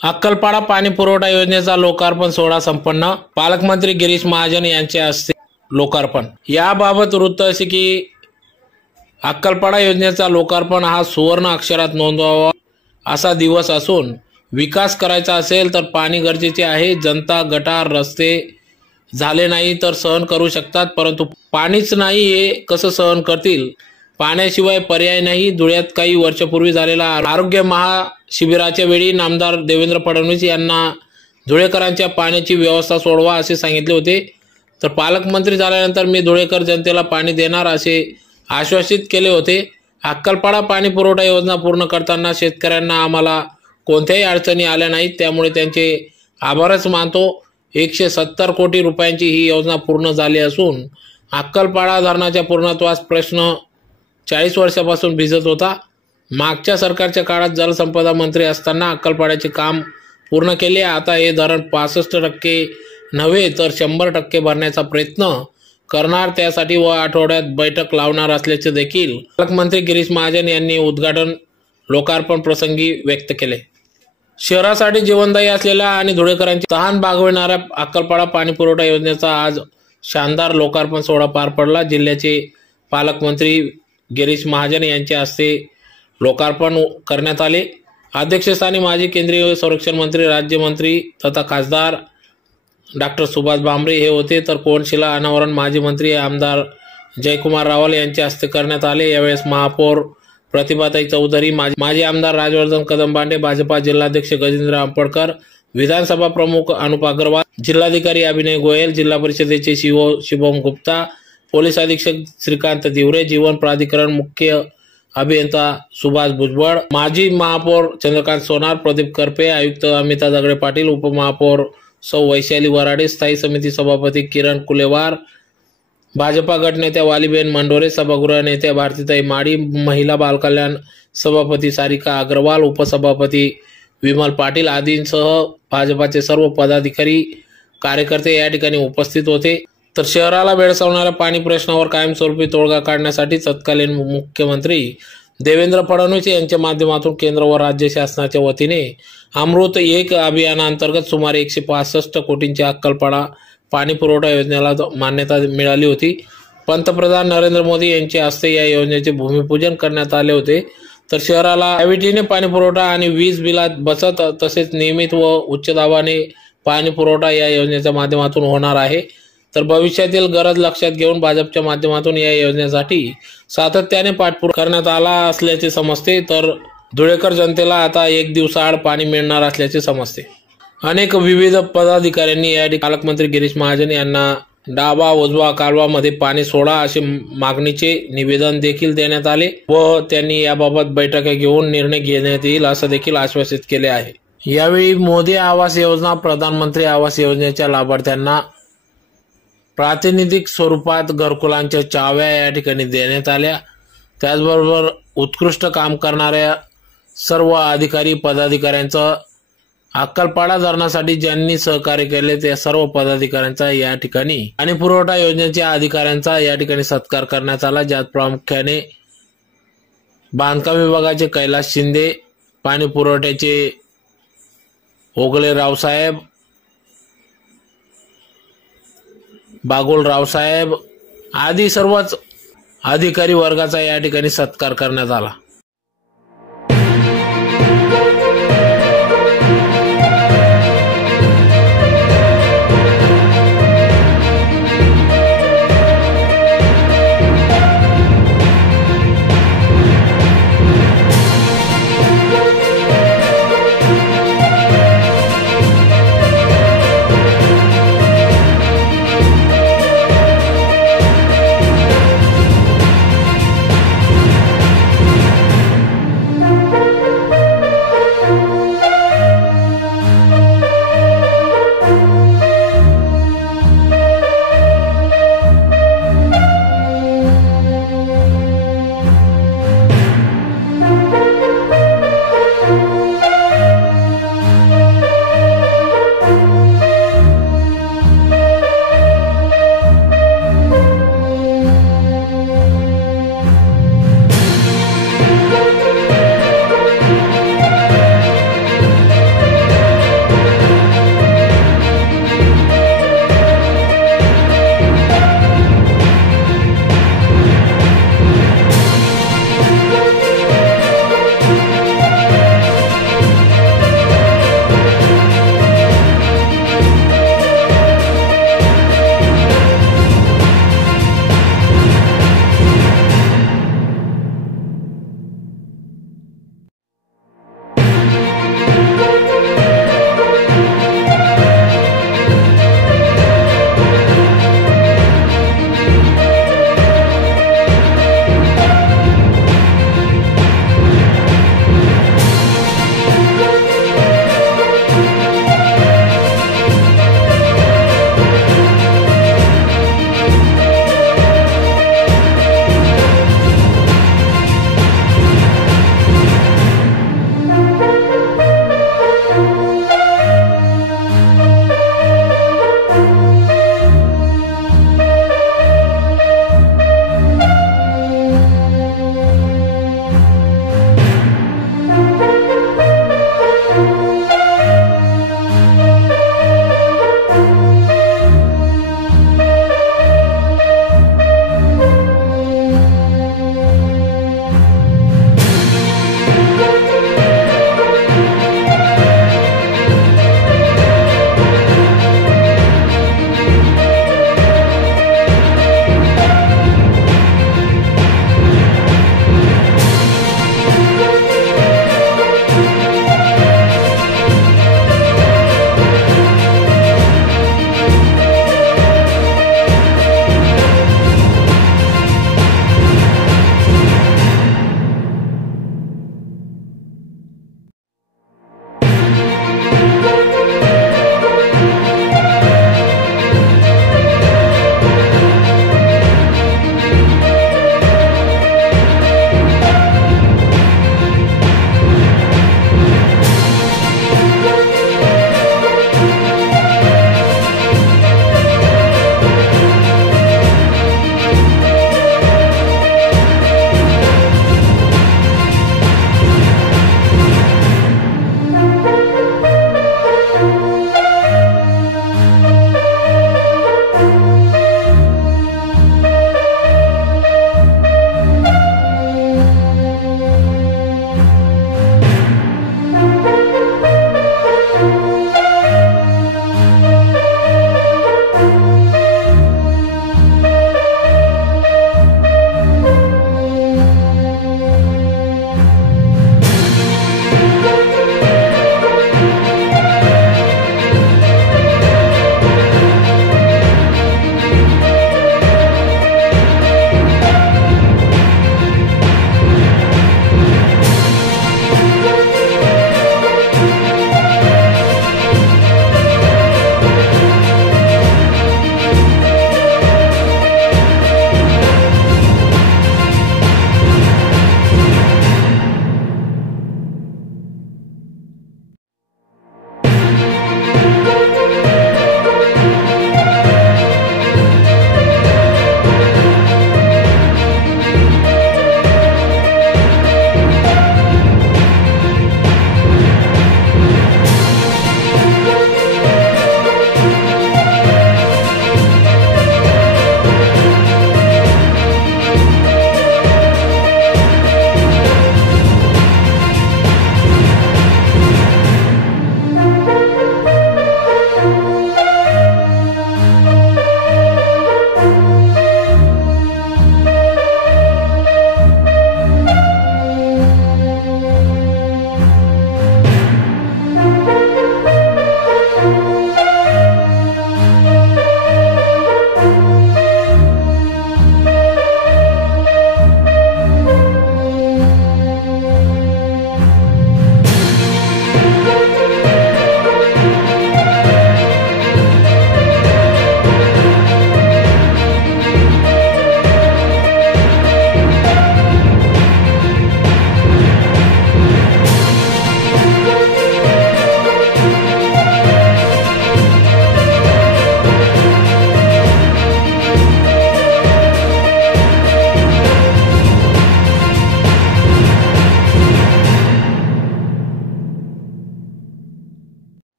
अक्कलपाडा पाणी पुरवठा योजनेचा लोकार्पण सोहळा संपन्न। पालकमंत्री गिरीश महाजन यांच्या हस्ते लोकार्पण। याबाबत वृत्त असे की अक्कलपाडा योजनेचा लोकार्पण हा सुवर्ण अक्षरात नोंदवावा असा दिवस असून विकास करायचा असेल तर पाणी गरजेचे आहे। जनता गटार रस्ते झाले नाही तर सहन करू शकतात, परंतु पाणीच नाही हे कसं सहन करतील? पाण्याशिवाय पर्याय नाही। धुळ्यात काही वर्षापूर्वी झालेला आरोग्य महाशिबिराच्या वेळी नामदार देवेंद्र फडणवीस यांना धुळेकरांच्या पाण्याची व्यवस्था सोडवा असे सांगितले होते। तर पालकमंत्री झाल्यानंतर मी धुळेकर जनतेला पाणी देणार असे आश्वासित केले होते। अक्कलपाडा पाणी पुरवठा योजना पूर्ण करताना शेतकऱ्यांना आम्हाला कोणत्याही अडचणी आल्या नाहीत, त्यामुळे त्यांचे आभारच मानतो। 170 कोटी रुपयांची ही योजना पूर्ण झाली असून अक्कलपाडा धरणाच्या पूर्णत्वास प्रश्न 40 वर्षापासून भिजत होता। मागच्या सरकारच्या काळात जलसंपदा मंत्री असताना अक्कलपाड्याचे काम पूर्ण केले। आता हे धरण 65% नव्हे तर 100% भरण्याचा प्रयत्न करणार, त्यासाठी व आठवड्यात बैठक लावणार असल्याचे देखील पालकमंत्री गिरीश महाजन यांनी उद्घाटन लोकार्पण प्रसंगी व्यक्त केले। शहरासाठी जीवनदायी असलेल्या आणि धुळेकरांची तहान भागविणाऱ्या अक्कलपाडा पाणी पुरवठा योजनेचा आज शानदार लोकार्पण सोहळा पार पडला। जिल्ह्याचे पालकमंत्री गिरीश महाजन यांच्या हस्ते लोकार्पण करण्यात आले। अध्यक्षस्थानी माजी केंद्रीय संरक्षण मंत्री, राज्यमंत्री तथा खासदार डॉक्टर सुभाष भामरे हे होते, तर कोनशिला अनावरण माजी मंत्री आमदार जयकुमार रावल यांच्या हस्ते करण्यात आले। यावेळेस महापौर प्रतिभाताई चौधरी, माजी आमदार राजवर्धन कदमबांडे, भाजपा जिल्हाध्यक्ष गजेंद्र आंबेडकर, विधानसभा प्रमुख अनुप अग्रवाल, जिल्हाधिकारी अभिनय गोयल, जिल्हा परिषदेचे शिवम गुप्ता, पोलीस अधीक्षक श्रीकांत दिवरे, जीवन प्राधिकरण मुख्य अभियंता सुभाष भुजबळ, माजी महापौर चंद्रकांत सोनार, प्रदीप करपे, आयुक्त अमिता दगडे पाटील, उपमहापौर सौ वैशाली वराडे, स्थायी समिती सभापती किरण कुलेवार, भाजपा गटनेत्या वालीबेन मंडोरे, सभागृह नेत्या भारतीताई माडी, महिला बालकल्याण सभापती सारिका अग्रवाल, उपसभापती विमल पाटील आदींसह भाजपाचे सर्व पदाधिकारी कार्यकर्ते या ठिकाणी उपस्थित होते। तर शहराला भेडसावणाऱ्या पाणी प्रश्नावर कायमस्वरूपी तोडगा काढण्यासाठी तत्कालीन मुख्यमंत्री देवेंद्र फडणवीस यांच्या माध्यमातून केंद्र व राज्य शासनाच्या वतीने अमृत 1 अभियानांतर्गत सुमारे 165 कोटींच्या अक्कलपाडा पाणी पुरवठा योजनेला मान्यता मिळाली होती। पंतप्रधान नरेंद्र मोदी यांच्या हस्ते या योजनेचे भूमिपूजन करण्यात आले होते। तर शहराला ग्रॅव्हिटीने पाणी पुरवठा आणि वीज बिलात बचत तसेच नियमित व उच्च दाबाने पाणी पुरवठा या योजनेच्या माध्यमातून होणार आहे। तर भविष्यातील गरज लक्षात घेऊन भाजपच्या माध्यमातून या योजनेसाठी सातत्याने पाठपुरावा करण्यात आला असल्याचे समजते। तर धुळेकर जनतेला आता 1 दिवसाआड पाणी मिळणार असल्याचे समजते। अनेक विविध पदाधिकाऱ्यांनी या पालकमंत्री गिरीश महाजन यांना डावा उजवा कालवामध्ये पाणी सोडा असे मागणीचे निवेदन देखील देण्यात आले व त्यांनी याबाबत बैठका घेऊन निर्णय घेण्यात येईल असं देखील आश्वासित केले आहे। यावेळी मोदी आवास योजना, प्रधानमंत्री आवास योजनेच्या लाभार्थ्यांना प्रातिनिधिक स्वरूपात घरकुलांच्या चाव्या या ठिकाणी देण्यात आल्या। त्याचबरोबर उत्कृष्ट काम करणाऱ्या सर्व अधिकारी पदाधिकाऱ्यांचं अक्कलपाडा धरणासाठी ज्यांनी सहकार्य केले त्या सर्व पदाधिकाऱ्यांचा या ठिकाणी पाणी पुरवठा योजनेच्या अधिकाऱ्यांचा या ठिकाणी सत्कार करण्यात आला, ज्यात प्रामुख्याने बांधकाम विभागाचे कैलास शिंदे, पाणी पुरवठ्याचे ओगले रावसाहेब, बागुल रावसाहेब आदी सर्वच अधिकारी वर्गाचा या ठिकाणी सत्कार करण्यात आला।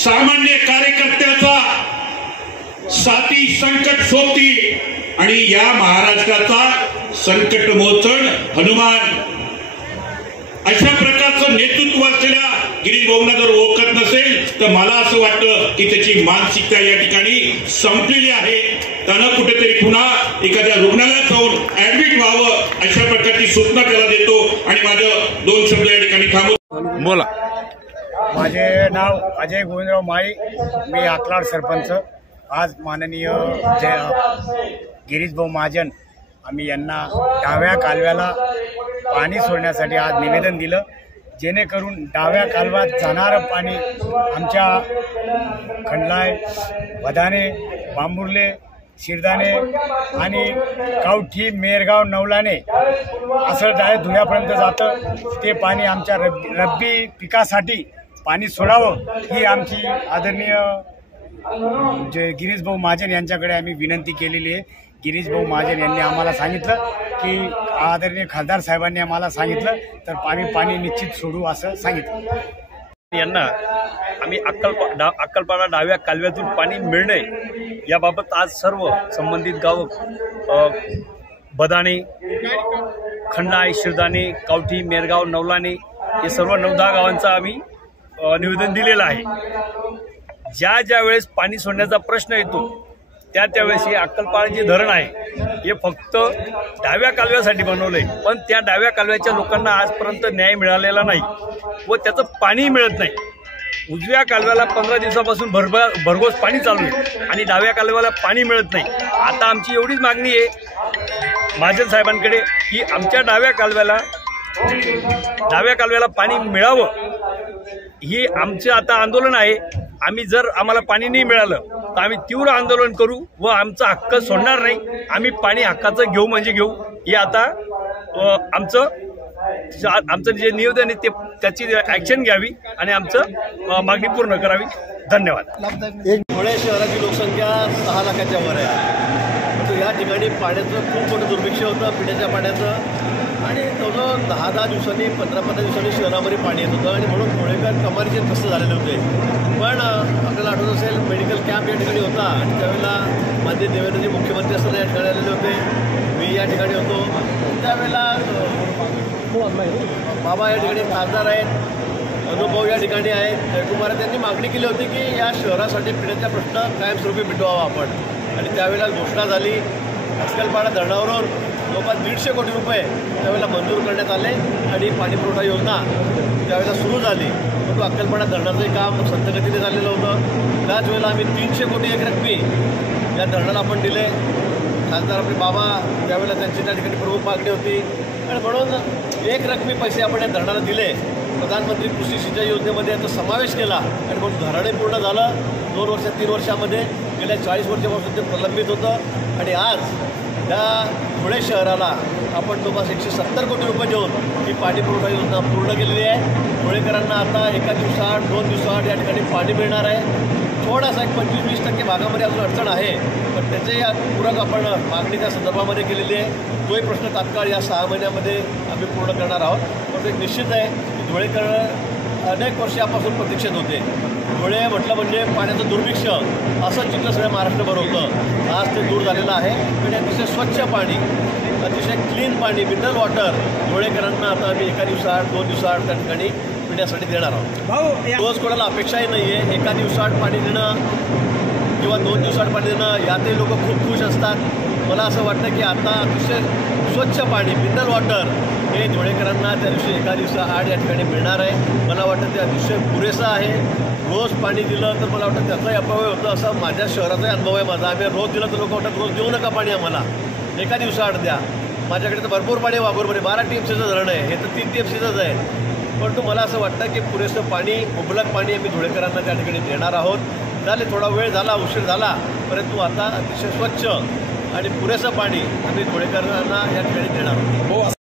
सामान्य कार्यकर्त्याचा साथी संकट सोबती आणि या महाराष्ट्राचा संकट मोचन हनुमान अशा प्रकारचं नेतृत्व असलेल्या गिरीश भाऊंना जर ओळखत नसेल तर मला असं वाटतं की त्याची मानसिकता या ठिकाणी संपलेली आहे. त्यानं कुठेतरी पुन्हा एखाद्या रुग्णालयात जाऊन ऍडमिट व्हावं अशा प्रकारची सूचना त्याला देतो. आणि माझं 2 शब्द या ठिकाणी थांबवतो. बोला. माझे नाव अजय गोविंदराव माळी, मी आकलाड सरपंच. आज माननीय गिरीश भाऊ महाजन आम्ही यांना डाव्या कालव्याला पाणी सोडण्यासाठी आज निवेदन दिलं, जेणेकरून डाव्या कालव्यात जाणारं पाणी आमच्या खंडलाय, बदाने, बांबुर्ले, शिरदाणे आणि कावठी, मेरगाव, नवलाने असं डायरेक्ट धुळ्यापर्यंत जातं. ते पाणी आमच्या रब्बी पिकासाठी पाणी सोडावं ही आमची आदरणीय गिरीश भाऊ महाजन यांच्याकडे आम्ही विनंती केलेली आहे. गिरीश भाऊ महाजन यांनी आम्हाला सांगितलं की आदरणीय खासदार साहेबांनी आम्हाला सांगितलं तर पाणी निश्चित सोडू असं सांगितलं. यांना आम्ही अक्कलपाडा डाव्या कालव्यातून पाणी मिळणे याबाबत आज सर्व संबंधित गाव बदाणे, खंडाई, शिरदाणे, कावठी, मेरगाव, नवलाने हे सर्व 9-10 गावांचा आम्ही निवेदन दिलेलं आहे. ज्या वेळेस पाणी सोडण्याचा प्रश्न येतो त्यावेळेस हे अक्कलपाडा जे धरण आहे हे फक्त डाव्या कालव्यासाठी बनवलंय, पण त्या डाव्या कालव्याच्या लोकांना आजपर्यंत न्याय मिळालेला नाही व त्याचं पाणी मिळत नाही. उजव्या कालव्याला 15 दिवसापासून भरघोस पाणी चालू आहे आणि डाव्या कालव्याला पाणी मिळत नाही. आता आमची एवढीच मागणी आहे महाजन साहेबांकडे की आमच्या डाव्या कालव्याला पाणी मिळावं. ही आमचं आता आंदोलन आहे. आम्ही जर आम्हाला पाणी नाही मिळालं तर आम्ही तीव्र आंदोलन करू व आमचा हक्क सोडणार नाही. आम्ही पाणी हक्काचं घेऊ म्हणजे घेऊ. हे आता आमचं जे निवेदन आहे त्याची ऍक्शन घ्यावी आणि आमचं मागणी पूर्ण करावी. धन्यवाद. धुळे शहराची लोकसंख्या 6 लाखाच्या वर आहे. तर या ठिकाणी पाण्याचं खूप मोठं दुर्भिक्ष होतं, पिण्याच्या पाण्याचं. आणि जवळजवळ 10-10 दिवसांनी 15-15 दिवसांनी शहरामध्ये पाणी येत होतं आणि म्हणून धुळेकर कमालीचे त्रस्त झालेले होते. पण आपल्याला आठवत असेल मेडिकल कॅम्प या ठिकाणी होता आणि त्यावेळेला माननीय देवेंद्रजी मुख्यमंत्री असताना या ठिकाणी आलेले होते. मी या ठिकाणी होतो. त्यावेळेला बाबा या ठिकाणी खासदार आहेत, अनुभव या ठिकाणी आहेत, जयकुमार त्यांनी मागणी केली होती की या शहरासाठी पिण्याचा प्रश्न कायमस्वरूपी मिटवावा आपण. आणि त्यावेळेला घोषणा झाली. अक्कलपाडा धरणावरून जवळपास 150 कोटी रुपये त्यावेळेला मंजूर करण्यात आले आणि पाणीपुरवठा योजना त्यावेळेला सुरू झाली. परंतु अक्कलपाडा धरणाचंही काम संथगतीने झालेलं होतं. त्याच वेळेला आम्ही 300 कोटी एकरकमी या धरणाला आपण दिले. खासदार आपले बाबा त्यावेळेला त्यांची त्या ठिकाणी प्रमुख मागणी होती आणि म्हणून एकरकमी पैसे आपण या धरणाला दिले. प्रधानमंत्री कृषी सिंचाई योजनेमध्ये याचा समावेश केला आणि म्हणून धरणे पूर्ण झालं. 2 वर्ष 3 वर्षामध्ये गेल्या 40 वर्षापासून ते प्रलंबित होतं आणि आज या धुळे शहराला आपण जवळपास 170 कोटी रुपये देऊन ही पाणीपुरवठा योजना पूर्ण केलेली आहे. धुळेकरांना आता एका दिवसाआड 2 दिवसाआड या ठिकाणी पाणी मिळणार आहे. थोडासा 25-20% भागामध्ये अजून अडचण आहे, पण त्याचे या पूरक आपण मागणी त्या संदर्भामध्ये केलेली आहे. तोही प्रश्न तात्काळ या 6 महिन्यामध्ये आम्ही पूर्ण करणार आहोत. पण एक निश्चित आहे की धुळेकर अनेक वर्षापासून प्रतीक्षेत होते. धुळे म्हटलं म्हणजे पाण्याचं दुर्भिक्ष असं चित्र सगळ्या महाराष्ट्रभर होतं. आज ते दूर झालेलं आहे. म्हणजे अतिशय स्वच्छ पाणी, अतिशय क्लीन पाणी, मिनरल वॉटर धुळेकरांना आता आम्ही एका दिवसाआड 2 दिवसाआड त्या ठिकाणी पिण्यासाठी देणार आहोत. रोज कोणाला अपेक्षाही नाही आहे एका दिवसाआड पाणी देणं किंवा 2 दिवसाआड पाणी देणं. यातही लोक खूप खुश असतात. मला असं वाटतं की आता अतिशय स्वच्छ पाणी, मिनरल वॉटर हे धुळेकरांना त्या दिवशी एका दिवसाआड या ठिकाणी मिळणार आहे. मला वाटतं ते अतिशय पुरेसं आहे. रोज पाणी दिलं तर मला वाटतं त्याचाही अपव्यय होतं असं माझ्या शहराचाही अनुभव आहे माझा. आम्ही रोज दिलं तर लोक वाटतं रोज देऊ नका पाणी आम्हाला, एका दिवसाआड द्या. माझ्याकडे तर भरपूर पाणी आहे. वाघोरमध्ये 12 TMCचं धरण आहे, हे तर 3 TMCचंच आहे. परंतु मला असं वाटतं की पुरेसं पाणी, मुबलक पाणी आम्ही धुळेकरांना त्या ठिकाणी देणार आहोत. झाले थोडा वेळ झाला, उशीर झाला, परंतु आता अतिशय स्वच्छ आणि पुरेसं पाणी आम्ही धुळेकरांना या ठिकाणी देणार आहोत.